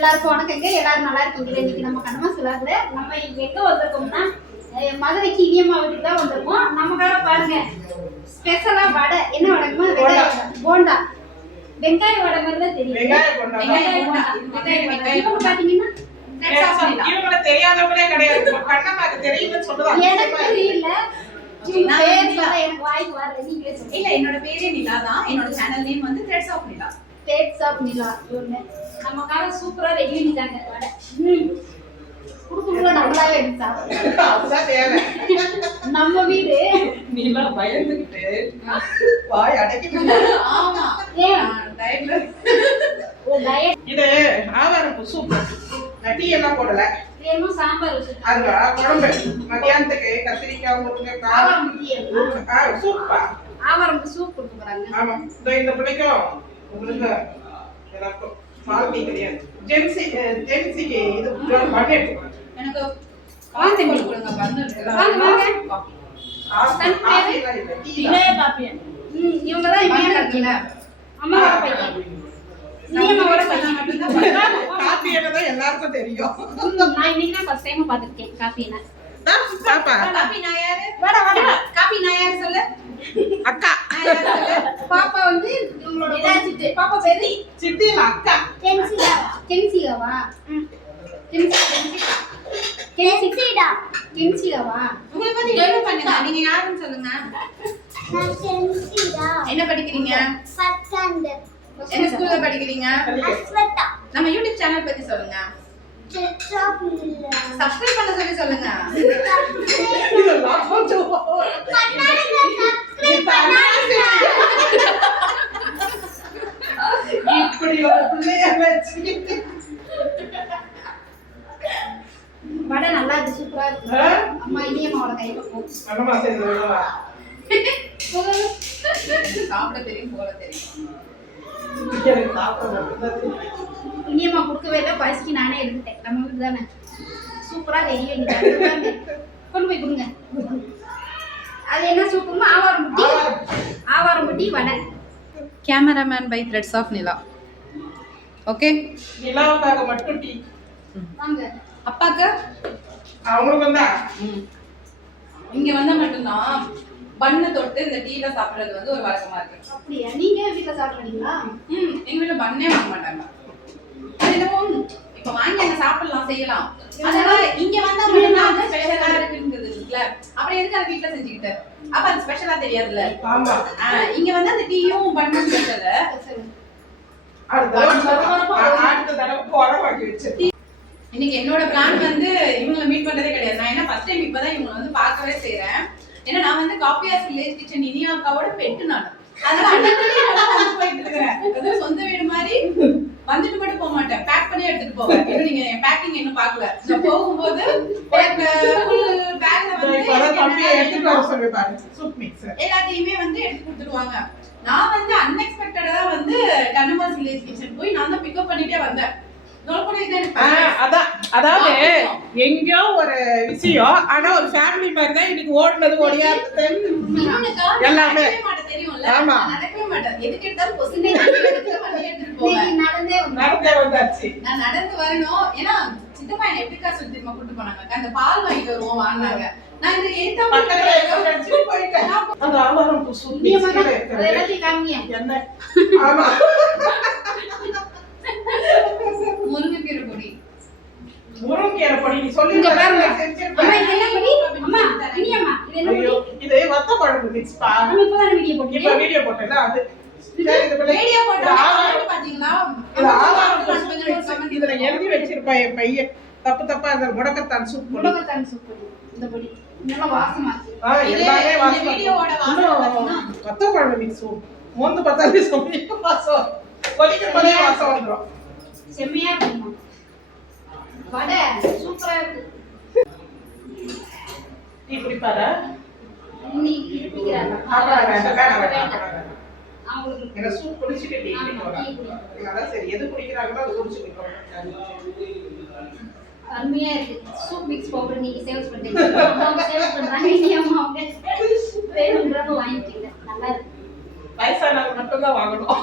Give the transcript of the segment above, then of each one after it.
எல்லாருக்கும் வணக்கங்க. எல்லாரும் நல்லா இருக்கீங்களா? இன்னைக்கு நம்ம கண்ணம்மா சொல்லாதுல நம்ம எங்க வந்திருக்கோம்னா மதுரைக்கு இனியம்மா வீட்டுக்கு தான் வந்திருக்கோம். நமக்காக பாருங்க ஸ்பெஷலா வடை. என்ன வடைமா? வெங்காய போண்டா. வெங்காய வடை மாதிரி தான் தெரியும். வெங்காய போண்டா. இவங்க பாத்தீங்கன்னா இவங்கள தெரியாதவங்களே கிடையாது. கண்ணம்மாக்கு தெரியும்னு சொல்லுவாங்க. எனக்கு தெரியல. எனக்கு வாய்க்கு வரல. நீங்களே சொல்லுங்க. இல்ல, என்னோட பேரே நிலா தான். என்னோட சேனல் நேம் வந்து threads of Nila. Threads of Nila. நமக்காக சூப்பரா ரெடி பண்ணிட்டாங்க வடை. குடுக்குள்ள நம்மளாவே எடுத்து சாப்பிடுறோம். அதுதான் தேவை. நம்ம வீடு நீலா பயந்துக்கிட்டு வாய் அடைக்கிட்டு. ஆமா, டயட்ல. ஓ டயட். இது ஆவாரம் சூப்பர். டீ எல்லாம் போடல. ஏனோ சாம்பார் வச்சிருக்காங்க. அதுவா குழம்பு மத்தியானத்துக்கு கத்திரிக்காய் முருங்கைக்காய் ஆவாரம் முட்டியா. சூப்பர். ஆவாரம் சூப் கொடுத்து போறாங்க. ஆமா, இந்த பிடிக்கும் உங்களுக்கு. எல்லாருக்கும் பால் டீ கிடையாது. ஜென்சிக்கு இது பண்ணி எடுத்துக்கோங்க. எனக்கு காஃபி போட்டு கொடுங்க. பண்ணு இருக்கு. வாங்க வாங்க. இதே காஃபி. இவங்க தான் இவங்க இருக்கீங்க. அம்மாவோட பையன். இனியம்மாவோட பையன் மட்டும் தான் பண்றாங்க. காஃபி என்னதான் எல்லாருக்கும் தெரியும். நான் இன்னைக்கு தான் ஃபர்ஸ்ட் டைம் பாத்துர்க்கேன் காஃபினா. பாப்பா காஃபி நான் யாரு? வாடா வாடா. காஃபி நான் யாரு சொல்லு. அக்கா. பாப்பா வந்து இவங்களோட இதாச்சிட்டு. பாப்பா பேரு சித்தில அக்கா. கென்சிகா. கென்சிகாவா? கென்சிடா. கென்சிகாவா? உங்களை பத்தி டெவலப் பண்ணுங்க. நீங்க யாருன்னு சொல்லுங்க. நான் சென்சிடா. என்ன படிக்கிறீங்க? First standard. என்ன ஸ்கூல்ல படிக்கிறீங்க? அஸ்வதா. நம்ம யூடியூப் சேனல் பத்தி சொல்லுங்க. ட்ரெட்ஸாப் இல்ல. சப்ஸ்கிரைப் பண்ண சொல்லி சொல்லுங்க. இதெல்லாம் கொஞ்சம் பண்ணாருங்க, சப்ஸ்கிரைப் பண்ணாருங்க. இப்படி ஒரு பிள்ளைய வச்சுக்கிட்டு வடை நல்லா இருக்கு. சூப்பரா இருக்கு. அம்மா இனியம்மாவோட கை பக்கம். அண்ணமா சேர்ந்து விடுவா. சாப்பிட தெரியும், போல தெரியும். எனக்கு சாப்பிட மட்டும்தான் தெரியும். இனியம்மா கொடுக்கவே இல்லை. பரிசுக்கு நானே எடுத்துட்டேன். நம்ம வீட்டு தானே. சூப்பரா ரெடி பண்ணிட்டாங்க. கொண்டு போய் கொடுங்க. அது என்ன சூப்புமா? ஆவாரம் முட்டி. ஆவாரம் முட்டி வடை. Cameraman by threads of Nila. Okay, நிலாவுக்காக மட்டும் டீ. வாங்க. அப்பாக்கு அவங்களுக்கு வந்தா இங்க வந்தா மட்டும்தான் பண்ணை தொட்டு இந்த டீல சாப்பிடுறது வந்து ஒரு வழக்கமா இருக்கு. அப்படியா? நீங்க வீட்டுல சாப்பிடுறீங்களா? எங்க வீட்டுல பண்ணே வாங்க மாட்டாங்க. அது என்னமோ இப்ப வாங்கி அங்க சாப்பிடலாம், செய்யலாம். அதனால இங்க வந்தா மட்டும்தான் அது ஸ்பெஷலா இருக்குங்கிறது இருக்குல்ல. அப்புறம் எதுக்கு அதை வீட்டுல செஞ்சுக்கிட்டு? அப்ப அது ஸ்பெஷலா தெரியாதுல்ல. ஆமா. இங்க வந்து அந்த டீயும் பண்ண ஸ்பெஷல். அடுத்த தடவை போற வாங்கி வச்சு. இன்னைக்கு என்னோட பிளான் வந்து இவங்களை மீட் பண்றதே கிடையாது. நான் என்ன ஃபர்ஸ்ட் டைம் இப்பதான் இவங்களை வந்து பார்க்கவே செய்றேன். ஏன்னா நான் வந்து காப்பியாஸ் வில்லேஜ் கிச்சன் இனியாக்காவோட பெட்டு நான். அதனால அன்னைக்கு வந்து போயிட்டு இருக்கிறேன். அது சொந்த வீடு மாதிரி வந்துட்டு மட்டும் போக மாட்டேன். பேக் பண்ணி எடுத்துட்டு போவேன். இன்னும் நீங்க என் பேக்கிங் இன்னும் பார்க்கல. நான் போகும்போது ஃபுல் பேக்ல வந்து தம்பியை எடுத்துட்டு வர சொல்லி பாருங்க. சூப் மிக்ஸ் எல்லாத்தையுமே வந்து எடுத்து கொடுத்துருவாங்க. நான் வந்து அன்எக்ஸ்பெக்டடா வந்து கண்ணம்மாஸ் வில்லேஜ் கிச்சன் போய் நான் தான் பிக்கப் பண்ணிட்டே வந்தேன். அதாவது எங்கயோ ஒரு விஷயம், ஆனா ஒரு ஃபேமிலி மாதிரி தான் இன்னைக்கு ஓடுனது ஓடியா எல்லாமே. ஆமா, நடக்கவே மாட்டேன். எதுக்கு எடுத்தாலும் பொசுனே எடுத்துட்டு போவேன். நடந்தே வந்தாச்சு. நான் நடந்து வரணும். ஏன்னா சித்தப்பா என்ன எப்படிக்கா சொல்லி திரும்ப கூட்டு போனாங்க. அந்த பால் வாங்கிட்டு வருவோம் வாங்கினாங்க. நான் இந்த எரித்தா பக்கத்துல ஏதோ நினைச்சு போயிட்டேன். அது ஆவாரம் சூப் மிக்ஸ் எல்லாத்தையும் காமிங்க. என்ன? ஆமா, முருங்கைக்கீரை பொடி. முருங்கைக்கீரை பொடி நீ சொல்லி இங்க பாருங்க. செஞ்சிருப்பேன். அம்மா இது என்ன பொடி? அம்மா இனியம்மா இது என்ன பொடி? இது வத்த குழம்பு மிக்ஸ் பா. நம்ம இப்பதான் வீடியோ இப்ப போட்டோம். வீடியோ போட்டேல அது. சரி, இது வீடியோ போட்டா பாத்தீங்களா? இது ஆவாரம் சூப். இதுல எழுதி வச்சிருப்பேன் என் பையன். தப்பா அந்த முடக்கத்தான் சூப் பொடி. முடக்கத்தான் சூப் பொடி. இந்த பொடி நல்ல வாசமா இருக்கு. எல்லாமே இந்த வாசம். வீடியோவோட வாசனை பாத்தீங்கன்னா வத்த குழம்பு மிக்ஸ் மோந்து பார்த்தாலே சமையல் வாசம். கொதிக்கும் போதே வாசம் வந்துரும். செம்மையா இருக்குமா? வடை சூப்பரா இருக்கு. டீ குடிப்பாரா? நீ குடிக்கிறாங்க. வேண்டாம். அவங்களுக்கு என்ன சூப் குடிச்சிட்டு டீ ஆமா, குடிப்பாரா? டீ குடிப்பாங்க. அதான் சரி, எது குடிக்கிறாங்களோ அது குடிச்சுக்கோ. அருமையா இருக்கு. சூப் மிக்ஸ் பவுடர் நீங்க சேல்ஸ் பண்றீங்க. அவங்க சேல்ஸ் பண்றாங்க. இனியம்மா அவங்க வேணும்ன்றப்ப வாங்கிக்கீங்க. நல்லா இருக்கு. வயசானவங்க மட்டும் தான் வாங்கணும்.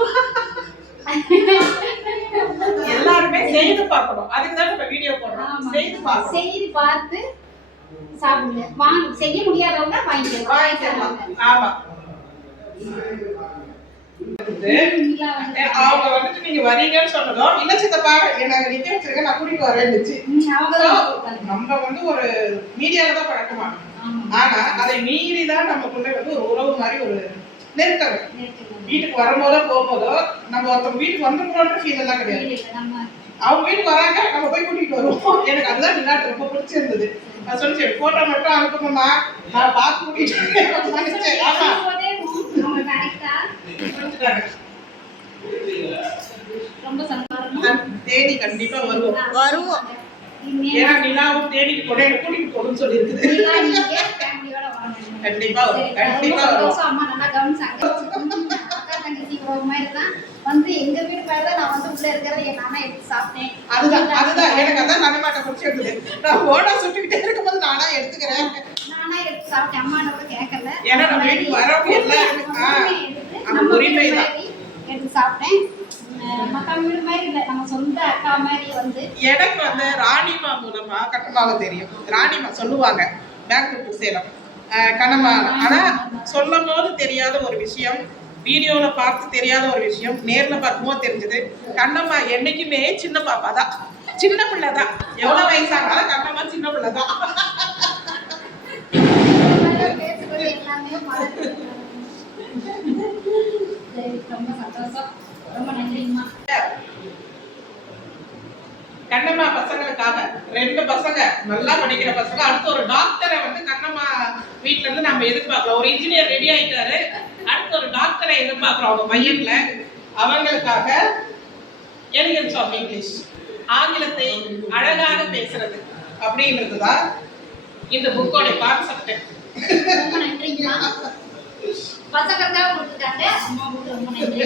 எல்லாருமே செய்து பார்க்கணும். அதுக்கு தான் நம்ம வீடியோ போடுறோம். ஆமா. செய்து பார்க்கணும். செய்து பார்த்து சாப்பிடுங்க. செய்ய முடியாதவங்க வாங்கிக்கலாம். ஆமா. அவங்க வந்துட்டு நீங்க வரீங்கன்னு சொன்னதும் இல்ல சித்தப்பா எனக்கு நிக்க வச்சிருக்க நான் கூட்டிட்டு வரேன்னுச்சு. நம்ம வந்து ஒரு மீடியால தான் பழக்கமானோம். ஆனா அதை மீறி தான் நமக்குள்ள வந்து ஒரு உறவு மாதிரி ஒரு நெருக்கம். வீட்டுக்கு வரும்போதோ போகும்போதோ நம்ம ஒருத்தவங்க வீட்டுக்கு வந்துடுறோன்ற ஃபீல் எல்லாம் கிடையாது. அவங்க வீட்டுக்கு வராங்க நம்ம போய் கூட்டிட்டு வருவோம். எனக்கு அதுதான் விளையாட்டு ரொம்ப பிடிச்சிருந்தது. நான் சொல்லி போட்டோ மட்டும் அனுப்பணுமா நான் பார்த்து கூட்டிட்டு ரொம்ப சந்தோஷம். தேடி கண்டிப்பா வருவோம். ஏன்னா நிலாவும் தேடிக்கு கூட கூட்டிட்டு போகணும்னு சொல்லி இருக்குது. கண்டிப்பா வரும். கண்டிப்பா வரும். அம்மா நல்லா கவனிச்சாங்க. அக்கா தங்கச்சி மாதிரி தான் வந்து எங்க வீட்டு மேல நான் வந்து உள்ள இருக்கிறத என் நானா எடுத்து சாப்பிட்டேன். அதுதான் எனக்கு அதான் நனமாட்ட பிடிச்சிருக்குது. நான் ஓடா சுட்டுக்கிட்டே இருக்கும்போது நானா எடுத்துக்கிறேன். நானா எடுத்து சாப்பிட்டேன். அம்மாவோட கேட்கல. ஏன்னா நம்ம வீட்டுக்கு வரவங்க எல்லாம் உரிமை தான் எடுத்து சாப்பிட்டேன். மத்த வீடு மாதிரி இல்ல, நம்ம சொந்த அக்கா மாதிரி வந்து எனக்கு வந்து ராணிமா மூலமா கண்ணம்மாவை தெரியும். ராணிமா சொல்லுவாங்க பெங்களூர் சேலம் கண்ணம்மா. ஆனா சொல்லும் போது தெரியாத ஒரு விஷயம், வீடியோல பார்த்து தெரியாத ஒரு விஷயம் நேர்ல பார்க்கும்போது தெரிஞ்சது. கண்ணம்மா என்னைக்குமே சின்ன பாப்பா தான், சின்ன பிள்ளை தான். எவ்வளவு வயசானாலும் கண்ணம்மா சின்ன பிள்ளை தான். பேசுறது எல்லாமே மறந்து. ரொம்ப சந்தோஷம். ரொம்ப நன்றிம்மா. கண்ணம்மா பசங்களுக்காக 2 பசங்க நல்லா படிக்கிற பசங்க, அடுத்து ஒரு டாக்டரை வந்து கண்ணம்மா வீட்டுல இருந்து நம்ம எதிர்பார்க்கலாம். ஒரு இன்ஜினியர் ரெடி ஆயிட்டாரு, அடுத்து ஒரு டாக்டரை எதிர்பார்க்கிறோம் அவங்க பையன்ல. அவங்களுக்காக எலிகன்ஸ் ஆஃப் இங்கிலீஷ், ஆங்கிலத்தை அழகாக பேசுறது அப்படின்றதுதான் இந்த புக்கோட கான்செப்ட். ரொம்ப நன்றிம்மா. பசங்க தான் கொடுத்துட்டாங்க. அம்மா ரொம்ப நன்றி.